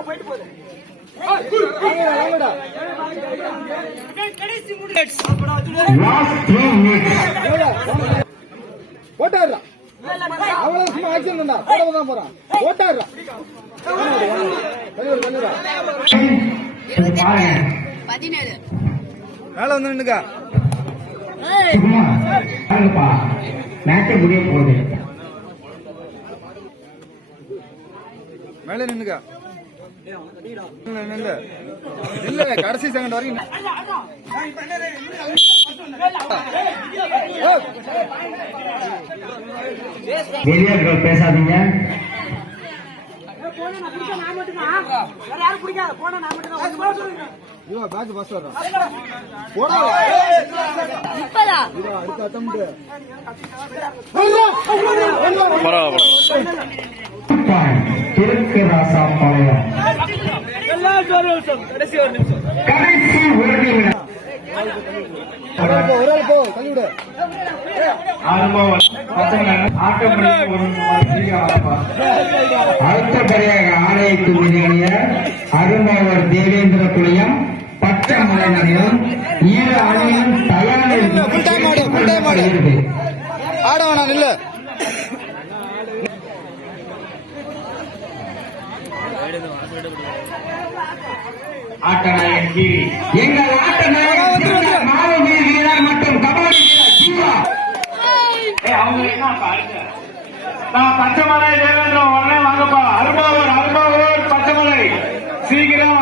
போயிட்டு போகுது. போட்டாடுறான் அவ்வளவு சும்மா ஆக்சிடென்ட் தான் போடதான் போறான் போட்டாடுறான் 17 மேல வந்து நின்னுக்கா மேட்ச் முடிய போகுது. மேல நின்னுக்கா இல்ல கடைசி செகண்ட் வரைக்கும் வெளியாட்கள் பேசாதீங்க. பேக் பஸ் வர்றான் போடா அடுத்த அட்டம் கிழக்கு ராசா பாளையம் கடைசி ஒரு நிமிடம் அடுத்தபடியாக ஆலயத்து உதவிய அருமாவர் தேவேந்திர குளியம் பச்சை மலைநடையும் ஈர அணியும் தயாரில் ஆடவனா இல்ல ஆட்டநாயகன் கீழ் எங்கள் ஆட்டநாயகன் மாவீர வீரர் மற்றும் கபாடி வீரர் ஜீவா. அவங்க என்ன பச்சைமலை தேவேந்திரம் உடனே வாங்கப்பா. அருமாவூர் பச்சைமலை சீக்கிரம்